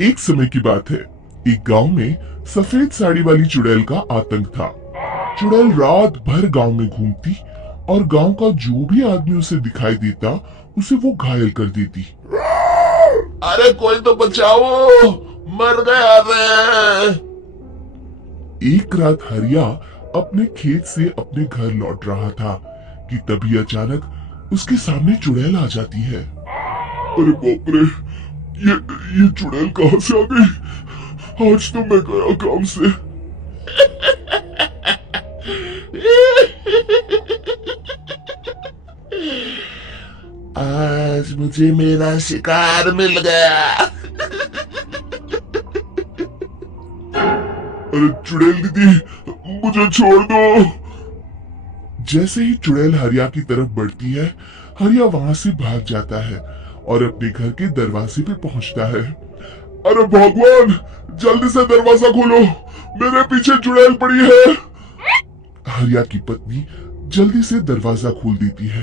एक समय की बात है। एक गांव में सफेद साड़ी वाली चुड़ैल का आतंक था। चुड़ैल रात भर गांव में घूमती और गांव का जो भी आदमी उसे दिखाई देता उसे वो घायल कर देती। अरे कोई तो बचाओ, मर गया रे। एक रात हरिया अपने खेत से अपने घर लौट रहा था कि तभी अचानक उसके सामने चुड़ैल आ जाती है। अरे बाप रे, ये चुड़ैल कहाँ से आ गई? आज तो मैं गया काम से। आज मुझे मेरा शिकार मिल गया। अरे चुड़ैल दीदी, मुझे छोड़ दो। जैसे ही चुड़ैल हरिया की तरफ बढ़ती है, हरिया वहां से भाग जाता है और अपने घर के दरवाजे पे पहुंचता है। अरे भगवान, जल्दी से दरवाजा खोलो, मेरे पीछे चुड़ैल पड़ी है। हरिया की पत्नी जल्दी से दरवाजा खोल देती है।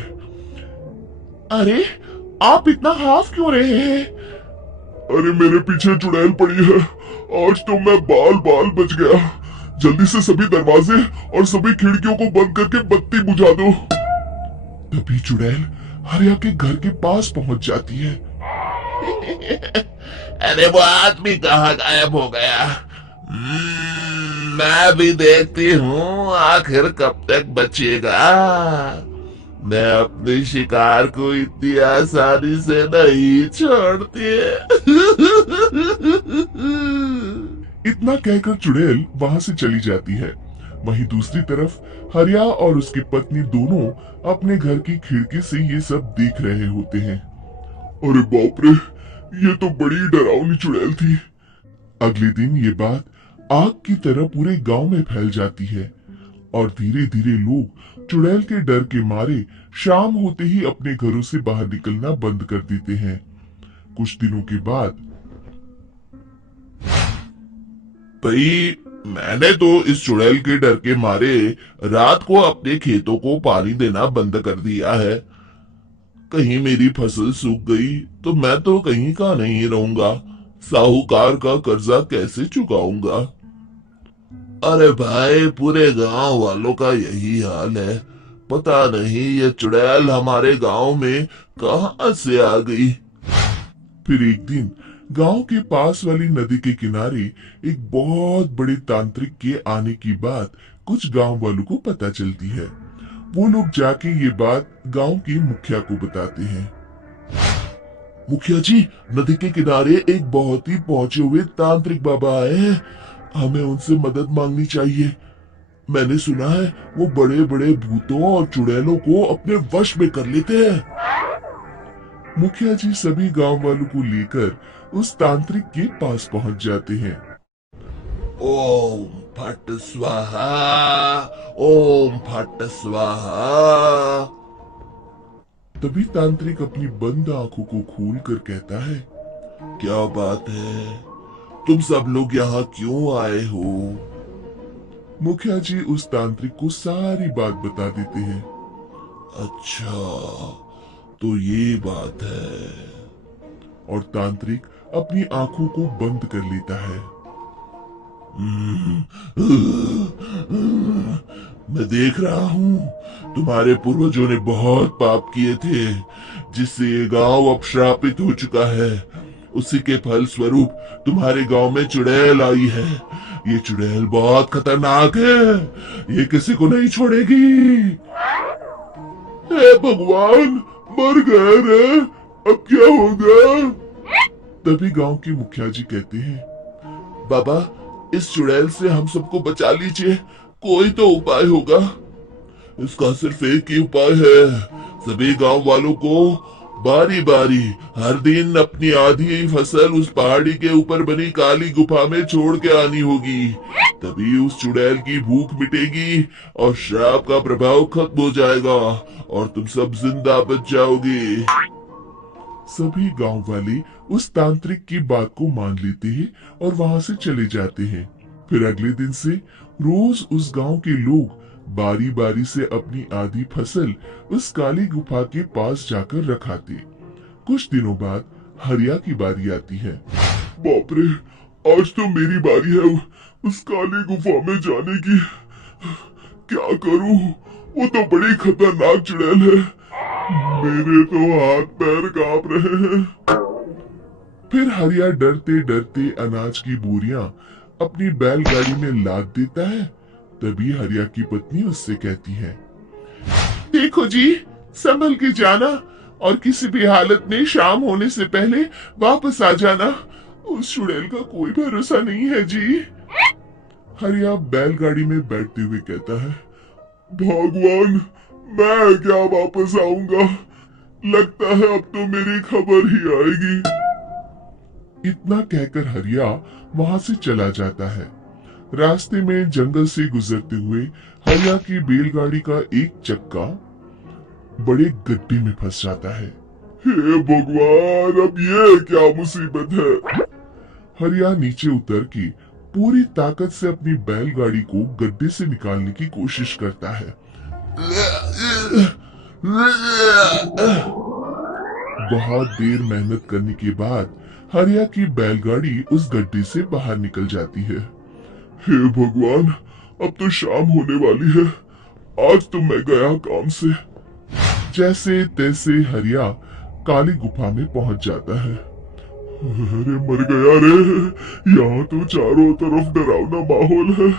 अरे आप इतना हाफ क्यों रहे हैं? अरे मेरे पीछे चुड़ैल पड़ी है, आज तो मैं बाल बाल बच गया। जल्दी से सभी दरवाजे और सभी खिड़कियों को बंद करके बत्ती बुझा दो। तभी चुड़ैल हरिया के घर के पास पहुंच जाती है। अरे वो आदमी कहाँ गायब हो गया? मैं भी देखती हूँ आखिर कब तक बचेगा। मैं अपने शिकार को इतनी आसानी से नहीं छोड़ती। इतना कहकर चुड़ैल वहां से चली जाती है। वहीं दूसरी तरफ हरिया और उसकी पत्नी दोनों अपने घर की खिड़की से ये सब देख रहे होते हैं। अरे बाप रे, ये तो बड़ी डरावनी चुड़ैल थी। अगले दिन ये बात आग की तरह पूरे गांव में फैल जाती है और धीरे धीरे लोग चुड़ैल के डर के मारे शाम होते ही अपने घरों से बाहर निकलना बंद कर देते हैं। कुछ दिनों के बाद भाई, मैंने तो इस चुड़ैल के डर के मारे रात को अपने खेतों को पानी देना बंद कर दिया है। कहीं मेरी फसल सूख गई तो मैं तो कहीं का नहीं रहूंगा। साहूकार का कर्जा कैसे चुकाऊंगा? अरे भाई, पूरे गांव वालों का यही हाल है। पता नहीं ये चुड़ैल हमारे गांव में कहां से आ गई। फिर एक दिन गांव के पास वाली नदी के किनारे एक बहुत बड़े तांत्रिक के आने की बात कुछ गांव वालों को पता चलती है। वो लोग जाके ये बात गांव के मुखिया को बताते हैं। मुखिया जी, नदी के किनारे एक बहुत ही पहुंचे हुए तांत्रिक बाबा आए हैं, हमें उनसे मदद मांगनी चाहिए। मैंने सुना है वो बड़े बड़े भूतों और चुड़ैलों को अपने वश में कर लेते हैं। मुखिया जी सभी गांव वालों को लेकर उस तांत्रिक के पास पहुंच जाते हैं। ओम फट स्वाहा, ओम फट स्वाहा। तभी तांत्रिक अपनी बंद आंखों को खोलकर कहता है, क्या बात है? तुम सब लोग यहाँ क्यों आए हो? मुखिया जी उस तांत्रिक को सारी बात बता देते हैं। अच्छा, तो ये बात है। और तांत्रिक अपनी आंखों को बंद कर लेता है। मैं देख रहा हूँ तुम्हारे पूर्वजों ने बहुत पाप किए थे, जिससे ये गांव अब श्रापित हो चुका है। उसी के फल स्वरूप तुम्हारे गांव में चुड़ैल आई है। ये चुड़ैल बहुत खतरनाक है, ये किसी को नहीं छोड़ेगी। हे भगवान, मर गए रे, अब क्या होगा? तभी गांव के मुखिया जी कहते हैं, बाबा, इस चुड़ैल से हम सबको बचा लीजिए, कोई तो उपाय होगा। इसका सिर्फ एक ही उपाय है। सभी गांव वालों को बारी बारी हर दिन अपनी आधी फसल उस पहाड़ी के ऊपर बनी काली गुफा में छोड़ के आनी होगी। तभी उस चुड़ैल की भूख मिटेगी और श्राप का प्रभाव खत्म हो जाएगा और तुम सब जिंदा बच जाओगे। सभी गांव वाले उस तांत्रिक की बात को मान लेते हैं और वहां से चले जाते हैं। फिर अगले दिन से रोज उस गांव के लोग बारी बारी से अपनी आधी फसल उस काली गुफा के पास जाकर रखाते। कुछ दिनों बाद हरिया की बारी आती है। बाप रे, आज तो मेरी बारी है उस काली गुफा में जाने की। क्या करूं? वो तो बड़ी खतरनाक चुड़ैल है। मेरे तो हाथ पैर कांप रहे हैं। फिर हरिया डरते डरते अनाज की बोरियां अपनी बैलगाड़ी में लाद देता है। तभी हरिया की पत्नी उससे कहती है, देखो जी, संभल के जाना और किसी भी हालत में शाम होने से पहले वापस आ जाना। उस चुड़ैल का कोई भरोसा नहीं है जी। हरिया बैलगाड़ी में बैठते हुए कहता है, भगवान, मैं क्या वापस आऊंगा? लगता है अब तो मेरी खबर ही आएगी। इतना कहकर हरिया वहां से चला जाता है। रास्ते में जंगल से गुजरते हुए हरिया की बैलगाड़ी का एक चक्का बड़े गड्ढे में फंस जाता है। हे भगवान, अब ये क्या मुसीबत है? हरिया नीचे उतर के पूरी ताकत से अपनी बैलगाड़ी को गड्ढे से निकालने की कोशिश करता है। बहुत देर मेहनत करने के बाद हरिया की बैलगाड़ी उस गड्ढे से बाहर निकल जाती है। हे भगवान, अब तो शाम होने वाली है। आज तो मैं गया काम से। जैसे तैसे हरिया काली गुफा में पहुंच जाता है। अरे मर गया रे, यहाँ तो चारों तरफ डरावना माहौल है।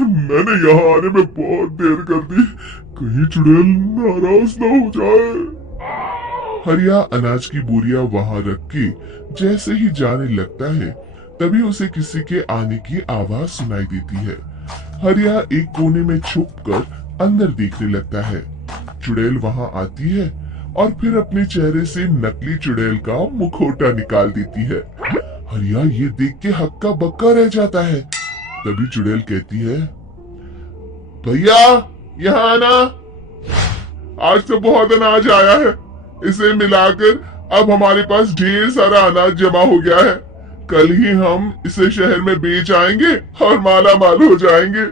मैंने यहाँ आने में बहुत देर कर दी, कहीं चुड़ैल नाराज ना हो जाए। हरिया अनाज की बोरिया वहां रख के जैसे ही जाने लगता है, तभी उसे किसी के आने की आवाज सुनाई देती है। हरिया एक कोने में छुपकर अंदर देखने लगता है। चुड़ैल वहां आती है और फिर अपने चेहरे से नकली चुड़ैल का मुखौटा निकाल देती है। हरिया ये देख के हक्का बक्का रह जाता है। तभी चुड़ैल कहती है, भैया यहाँ आना, आज तो बहुत अनाज आया है। इसे मिलाकर अब हमारे पास ढेर सारा अनाज जमा हो गया है। कल ही हम इसे शहर में बेच आएंगे और माला माल हो जाएंगे।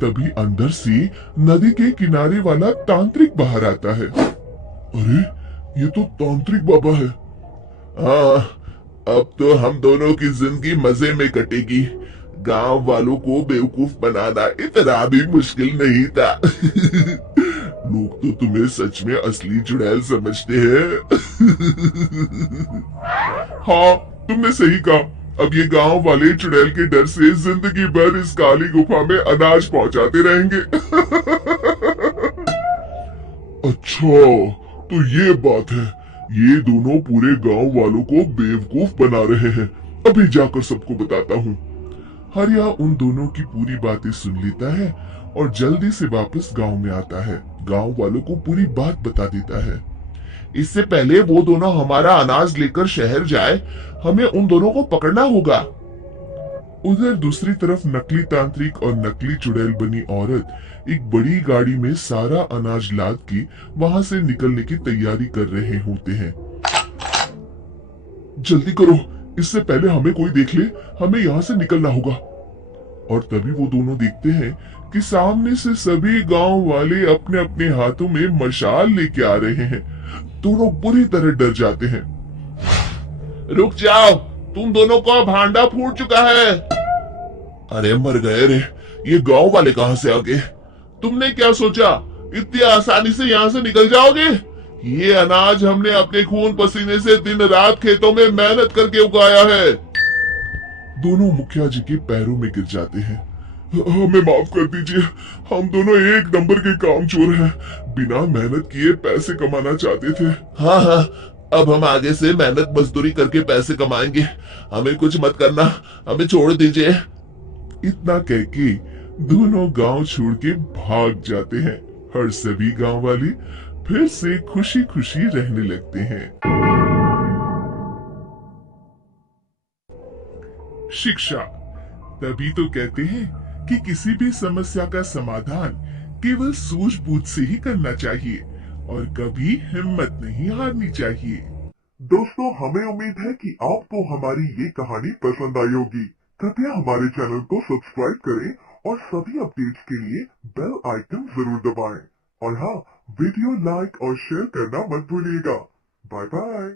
तभी अंदर से नदी के किनारे वाला तांत्रिक बाहर आता है। अरे, ये तो तांत्रिक बाबा है। हाँ, अब तो हम दोनों की जिंदगी मजे में कटेगी। गांव वालों को बेवकूफ बनाना इतना भी मुश्किल नहीं था। लोग तो तुम्हें सच में असली चुड़ैल समझते हैं। हाँ, तुमने सही कहा। अब ये गांव वाले चुड़ैल के डर से जिंदगी भर इस काली गुफा में अनाज पहुंचाते रहेंगे। अच्छा, तो ये बात है। ये दोनों पूरे गांव वालों को बेवकूफ बना रहे हैं। अभी जाकर सबको बताता हूँ। हरिया उन दोनों की पूरी बातें सुन लेता है और जल्दी से वापस गांव में आता है। गांव वालों को पूरी बात बता देता है। इससे पहले वो दोनों हमारा अनाज लेकर शहर जाए, हमें उन दोनों को पकड़ना होगा। उधर दूसरी तरफ नकली तांत्रिक और नकली चुड़ैल बनी औरत एक बड़ी गाड़ी में सारा अनाज लाद के वहां से निकलने की तैयारी कर रहे होते हैं। जल्दी करो, इससे पहले हमें कोई देख ले, हमें यहाँ से निकलना होगा। और तभी वो दोनों देखते हैं कि सामने से सभी गांव वाले अपने अपने हाथों में मशाल लेके आ रहे हैं। दोनों बुरी तरह डर जाते हैं। रुक जाओ, तुम दोनों का भांडा फूट चुका है। अरे मर गए रे, ये गांव वाले कहां से आ गए? तुमने क्या सोचा इतनी आसानी से यहाँ से निकल जाओगे? ये अनाज हमने अपने खून पसीने से दिन रात खेतों में मेहनत करके उगाया है। दोनों मुखिया जी के पैरों में गिर जाते हैं। हमें माफ कर दीजिए, हम दोनों एक नंबर के कामचोर हैं। बिना मेहनत किए पैसे कमाना चाहते थे। हाँ हाँ, अब हम आगे से मेहनत मजदूरी करके पैसे कमाएंगे। हमें कुछ मत करना, हमें छोड़ दीजिए। इतना कह के दोनों गांव छोड़ के भाग जाते हैं और सभी गांव वाले फिर से खुशी खुशी रहने लगते हैं। शिक्षा, तभी तो कहते हैं कि किसी भी समस्या का समाधान केवल सूझबूझ से ही करना चाहिए और कभी हिम्मत नहीं हारनी चाहिए। दोस्तों, हमें उम्मीद है कि आपको हमारी ये कहानी पसंद आई होगी। कृपया हमारे चैनल को सब्सक्राइब करें और सभी अपडेट्स के लिए बेल आइकन जरूर दबाएं। और हाँ, वीडियो लाइक और शेयर करना मत भूलिएगा। Bye bye.